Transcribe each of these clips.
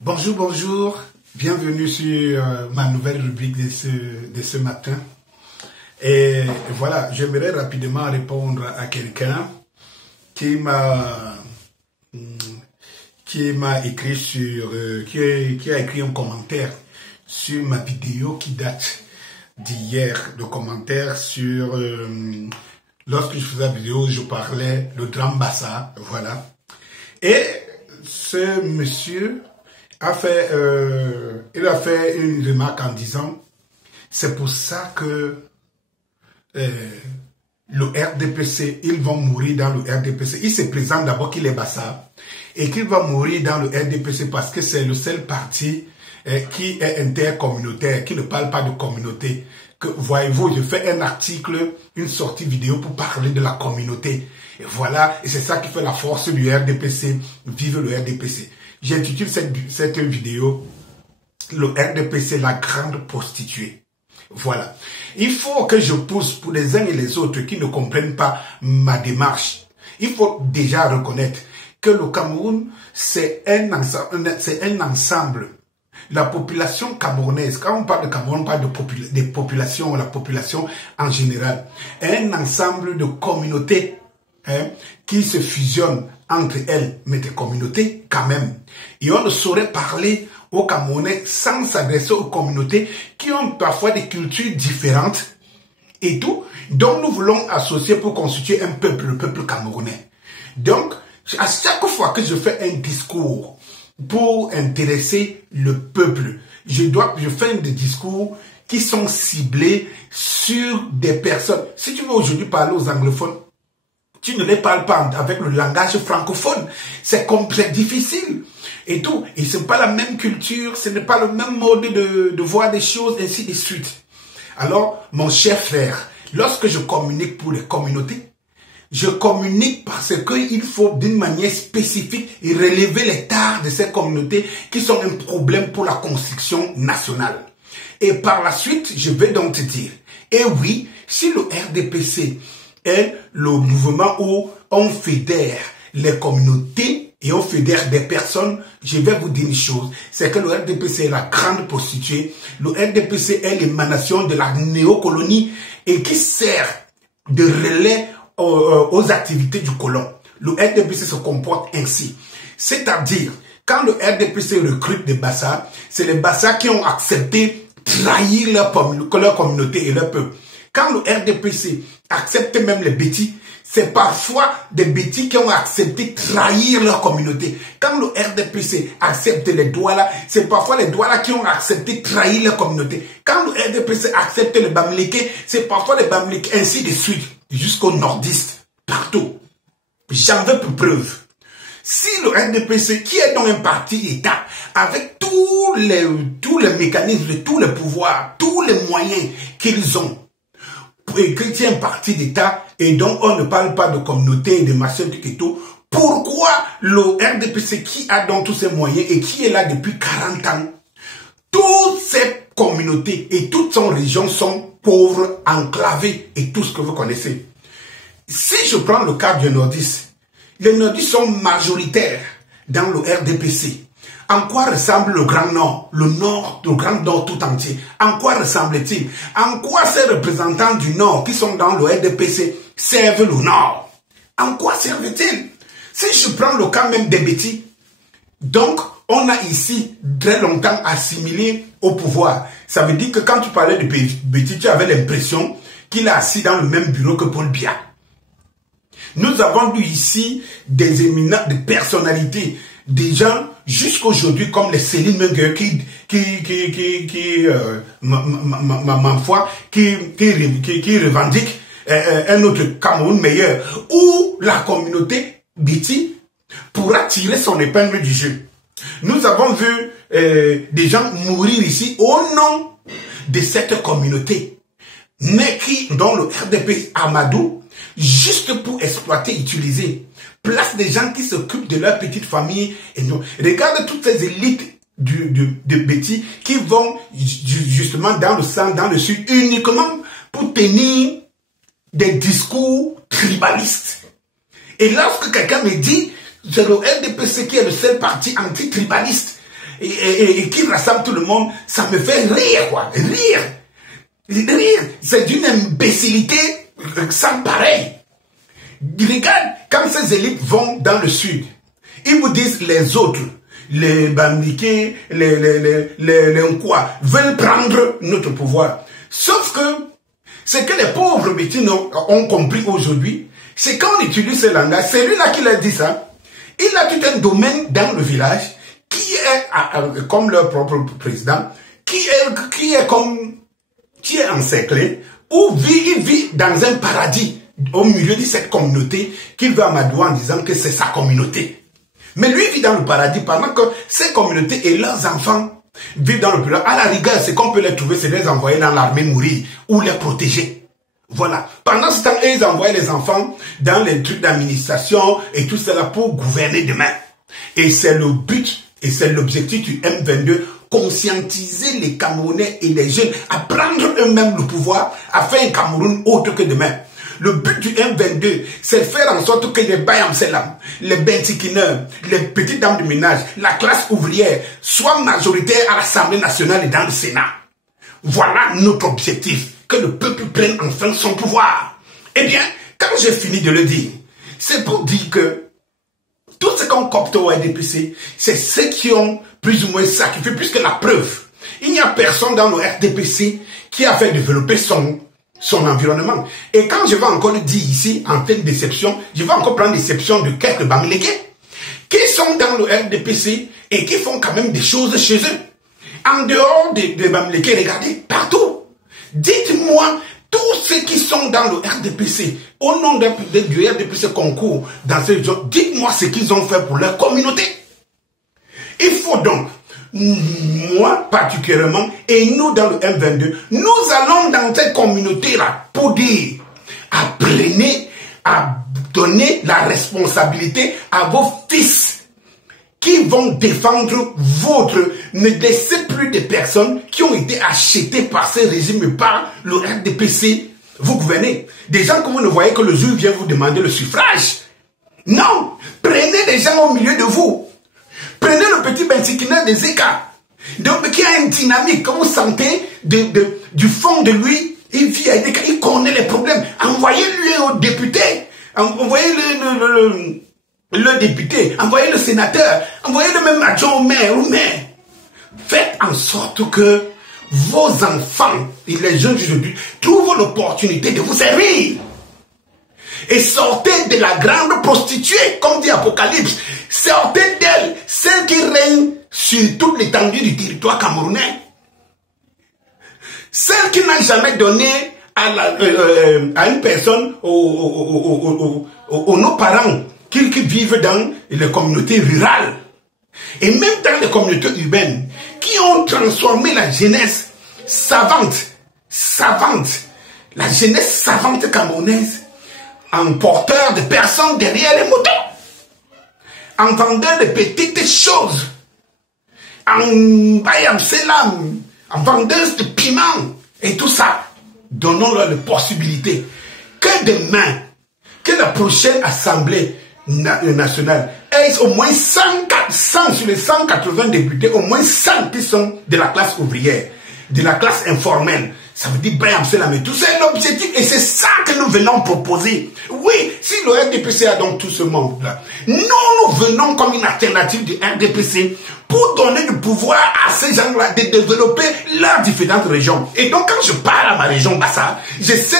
Bonjour, bonjour. Bienvenue sur ma nouvelle rubrique de ce matin. Et voilà, j'aimerais rapidement répondre à quelqu'un qui m'a écrit qui a écrit un commentaire sur ma vidéo qui date d'hier, de commentaire sur lorsque je faisais la vidéo, je parlais le drame Bassa, voilà. Et ce monsieur a fait une remarque en disant c'est pour ça que le RDPC, ils vont mourir dans le RDPC. Il se présente d'abord qu'il est Bassa et qu'il va mourir dans le RDPC parce que c'est le seul parti qui est intercommunautaire, qui ne parle pas de communauté. Que voyez-vous, je fais un article, une sortie vidéo pour parler de la communauté. Et voilà, et c'est ça qui fait la force du RDPC. Vive le RDPC. J'intitule cette vidéo le RDPC, la grande prostituée. Voilà. Il faut que je pousse pour les uns et les autres qui ne comprennent pas ma démarche. Il faut déjà reconnaître que le Cameroun, c'est un ensemble. La population camerounaise, quand on parle de Cameroun, on parle des populations, la population en général. Un ensemble de communautés qui se fusionnent entre elles, mais des communautés quand même. Et on ne saurait parler aux Camerounais sans s'adresser aux communautés qui ont parfois des cultures différentes et tout, dont nous voulons associer pour constituer un peuple, le peuple camerounais. Donc, à chaque fois que je fais un discours pour intéresser le peuple, je fais des discours qui sont ciblés sur des personnes. Si tu veux aujourd'hui parler aux anglophones, tu ne les parles pas avec le langage francophone. C'est difficile et tout. Et ce n'est pas la même culture, ce n'est pas le même mode de voir des choses, ainsi de suite. Alors, mon cher frère, lorsque je communique pour les communautés, je communique parce qu'il faut d'une manière spécifique relever les tares de ces communautés qui sont un problème pour la construction nationale. Et par la suite, je vais donc te dire, et oui, si le RDPC est le mouvement où on fédère les communautés et on fédère des personnes, je vais vous dire une chose, c'est que le RDPC est la grande prostituée, le RDPC est l'émanation de la néocolonie et qui sert de relais aux activités du colon. Le RDPC se comporte ainsi. C'est-à-dire, quand le RDPC recrute des Bassa, c'est les Bassa qui ont accepté trahir leur communauté et leur peuple. Quand le RDPC accepte même les bêtis, c'est parfois des bêtis qui ont accepté trahir leur communauté. Quand le RDPC accepte les Douala, c'est parfois les Douala qui ont accepté trahir leur communauté. Quand le RDPC accepte les Bamileke, c'est parfois les Bamileke, ainsi de suite, jusqu'aux nordistes, partout. J'en veux pour preuve. Si le RDPC, qui est donc un parti État, avec tous les mécanismes, tous les pouvoirs, tous les moyens qu'ils ont, et qui tient un parti d'État, et donc on ne parle pas de communauté et de machin et tout, pourquoi le RDPC qui a donc tous ces moyens et qui est là depuis 40 ans, toutes ces communautés et toute son région sont pauvres, enclavées et tout ce que vous connaissez. Si je prends le cas du nordiste, les nordistes sont majoritaires dans le RDPC. En quoi ressemble le Grand Nord, le Grand Nord tout entier? En quoi ressemble-t-il? En quoi ces représentants du Nord qui sont dans le RDPC servent le Nord? En quoi servent-ils? Si je prends le cas même des Bétis, donc on a ici très longtemps assimilé au pouvoir. Ça veut dire que quand tu parlais de Bétis, tu avais l'impression qu'il est assis dans le même bureau que Paul Biya. Nous avons eu ici des éminents, des personnalités, des gens jusqu'aujourd'hui comme les Céline Menguer qui revendiquent un autre Cameroun meilleur, où la communauté Biti pourra tirer son épingle du jeu. Nous avons vu des gens mourir ici au nom de cette communauté, mais dont le RDP Amadou, juste pour exploiter, utiliser, place des gens qui s'occupent de leur petite famille. Et non. Regarde toutes ces élites de Bétis qui vont justement dans le centre, dans le sud, uniquement pour tenir des discours tribalistes. Et lorsque quelqu'un me dit, c'est le RDPC qui est le seul parti anti-tribaliste, et qui rassemble tout le monde, ça me fait rire, quoi. Rire. C'est d'une imbécilité sans pareil. Regarde, quand ces élites vont dans le sud, ils vous disent les autres, les Bamileke, les Nkwa, veulent prendre notre pouvoir. Sauf que ce que les pauvres Bétines ont compris aujourd'hui, c'est quand on utilise ce langage, c'est lui-là qui l'a dit ça. Il a tout un domaine dans le village qui est comme leur propre président, qui est encerclé, où il vit dans un paradis au milieu de cette communauté qu'il veut amadouer en disant que c'est sa communauté. Mais lui vit dans le paradis pendant que ces communautés et leurs enfants vivent dans le paradis. À la rigueur, ce qu'on peut les trouver, c'est les envoyer dans l'armée mourir ou les protéger. Voilà. Pendant ce temps, ils envoient les enfants dans les trucs d'administration et tout cela pour gouverner demain. Et c'est le but et c'est l'objectif du M22, conscientiser les Camerounais et les jeunes à prendre eux-mêmes le pouvoir, à faire un Cameroun autre que demain. Le but du M22, c'est de faire en sorte que les Bayam Selam, les Bentikiner, les petites dames de ménage, la classe ouvrière soient majoritaires à l'Assemblée nationale et dans le Sénat. Voilà notre objectif, que le peuple prenne enfin son pouvoir. Eh bien, quand j'ai fini de le dire, c'est pour dire que tout ce qu'on copte au RDPC, c'est ceux qui ont plus ou moins sacrifié, puisque la preuve, il n'y a personne dans le RDPC qui a fait développer son environnement. Et quand je vais encore le dire ici, en pleine déception, je vais encore prendre l'exception de quelques Bamileke qui sont dans le RDPC et qui font quand même des choses chez eux. En dehors des Bamileke, regardez, partout. Dites-moi, tous ceux qui sont dans le RDPC, au nom du RDPC concours, dans ces gens, dites-moi ce qu'ils ont fait pour leur communauté. Il faut donc, moi particulièrement, et nous dans le M22, nous allons dans cette communauté-là pour dire, apprenez à donner la responsabilité à vos fils qui vont défendre votre... Ne laissez plus des personnes qui ont été achetées par ces régimes et par le RDPC vous gouvernez. Des gens que vous ne voyez que le jour vient vous demander le suffrage. Non, prenez des gens au milieu de vous. Prenez le petit Bentikiner des Zeka, qui a une dynamique, que vous sentez du fond de lui, il vit avec, il connaît les problèmes. Envoyez-lui au député, envoyez le député, envoyez le sénateur, envoyez le même adjoint au maire ou maire. Faites en sorte que vos enfants et les jeunes d'aujourd'hui trouvent l'opportunité de vous servir. Et sortez de la grande prostituée, comme dit Apocalypse. Sortez d'elle, celle qui règne sur toute l'étendue du territoire camerounais. Celle qui n'a jamais donné à une personne, nos parents qui vivent dans les communautés rurales. Et même dans les communautés urbaines, qui ont transformé la jeunesse savante, la jeunesse savante camerounaise, en porteur de personnes derrière les motos, en vendeur de petites choses, en bayam selam, en vendeuse de piments, et tout ça. Donnons-leur la possibilité que demain, que la prochaine assemblée nationale ait au moins 100 sur les 180 députés, au moins 100 qui sont de la classe ouvrière, de la classe informelle. Ça veut dire Bayam Selam et tout. C'est l'objectif et c'est ça que nous venons proposer. Oui, si le RDPC a donc tout ce monde-là, nous venons comme une alternative du RDPC pour donner du pouvoir à ces gens-là de développer leurs différentes régions. Et donc quand je parle à ma région Bassa, je sais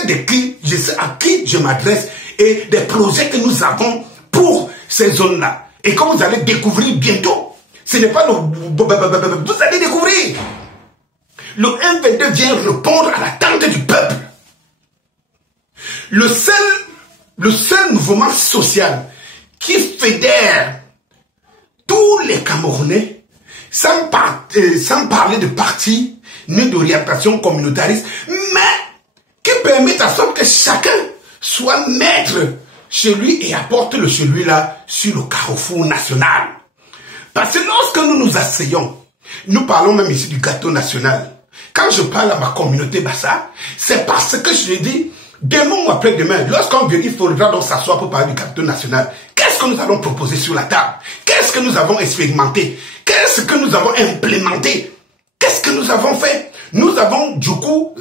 à qui je m'adresse et des projets que nous avons pour ces zones-là. Et comme vous allez découvrir bientôt, ce n'est pas vous allez découvrir. Le M22 vient répondre à l'attente du peuple. Le seul mouvement social qui fédère tous les Camerounais, sans parler de parti, ni d'orientation communautariste, mais qui permet à sorte que chacun soit maître chez lui et apporte le chez lui là sur le carrefour national. Parce que lorsque nous nous asseyons, nous parlons même ici du gâteau national. Quand je parle à ma communauté Bassa, c'est parce que je lui dis, demain ou après-demain, lorsqu'on vient, il faudra donc s'asseoir pour parler du gâteau national. Qu'est-ce que nous allons proposer sur la table? Quels qu'est-ce que nous avons expérimenté? Qu'est-ce que nous avons implémenté? Qu'est-ce que nous avons fait? Nous avons, du coup,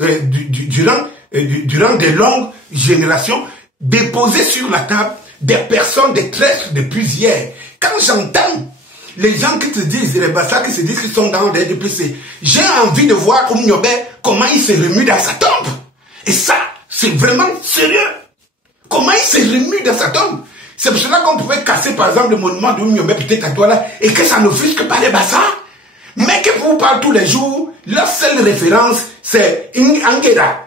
durant de longues générations, déposé sur la table des personnes, des traîtres depuis hier. Quand j'entends les gens qui te disent, les Bassa qui se disent qu'ils sont dans les RDPC, j'ai envie de voir Oumniobé, comment il se remue dans sa tombe. Et ça, c'est vraiment sérieux. Comment il se remue dans sa tombe. C'est pour cela qu'on pouvait casser, par exemple, le monument d'Oumniobé, peut-être à toi là, et que ça n'offusque pas les Bassa. Mais que vous parlez tous les jours, la seule référence, c'est Ingera.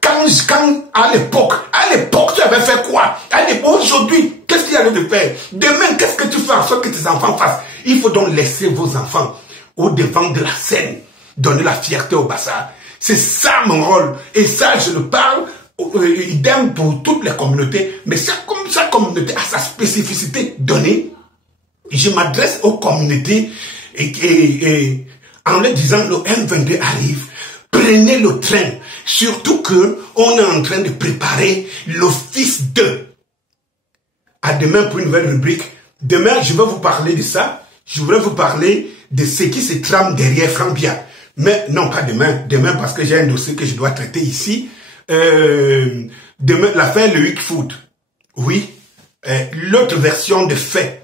Quand à l'époque, tu avais fait quoi? Aujourd'hui, qu'est-ce qu'il y a de faire? Demain, qu'est-ce que tu fais en sorte que tes enfants fassent? Il faut donc laisser vos enfants au devant de la scène, donner la fierté au Bassa. C'est ça mon rôle. Et ça, je le parle, idem pour toutes les communautés, mais chaque communauté a sa spécificité donnée. Je m'adresse aux communautés et en leur disant, le M22 arrive, prenez le train. Surtout que on est en train de préparer l'office 2. À demain pour une nouvelle rubrique. Demain, je vais vous parler de ça. Je voudrais vous parler de ce qui se trame derrière Franck Biya. Mais non, pas demain. Demain parce que j'ai un dossier que je dois traiter ici. Demain, l'affaire Loïc Food. Oui. L'autre version de fait.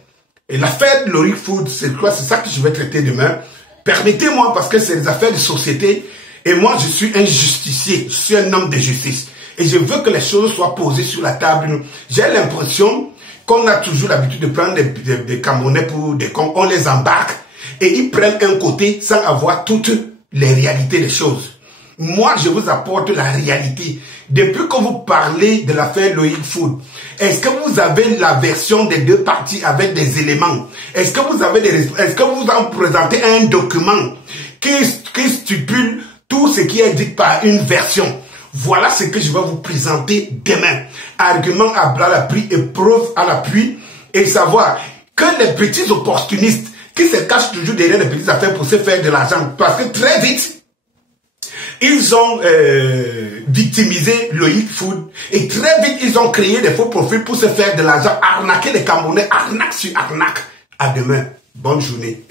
Et l'affaire de Loïc Food, c'est quoi? C'est ça que je vais traiter demain. Permettez-moi, parce que c'est des affaires de société. Et moi, je suis un justicier, je suis un homme de justice. Et je veux que les choses soient posées sur la table. J'ai l'impression qu'on a toujours l'habitude de prendre des Camerounais pour des cons. On les embarque et ils prennent un côté sans avoir toutes les réalités des choses. Moi, je vous apporte la réalité. Depuis que vous parlez de l'affaire Loïc Food, est-ce que vous avez la version des deux parties avec des éléments? Est-ce que vous en présentez un document qui stipule tout ce qui est dit par une version? Voilà ce que je vais vous présenter demain. Argument à l'appui et preuve à l'appui, et savoir que les petits opportunistes qui se cachent toujours derrière les petites affaires pour se faire de l'argent, parce que très vite, ils ont victimisé Loïc Food et très vite ils ont créé des faux profils pour se faire de l'argent, arnaquer les Camerounais, arnaque sur arnaque. À demain, bonne journée.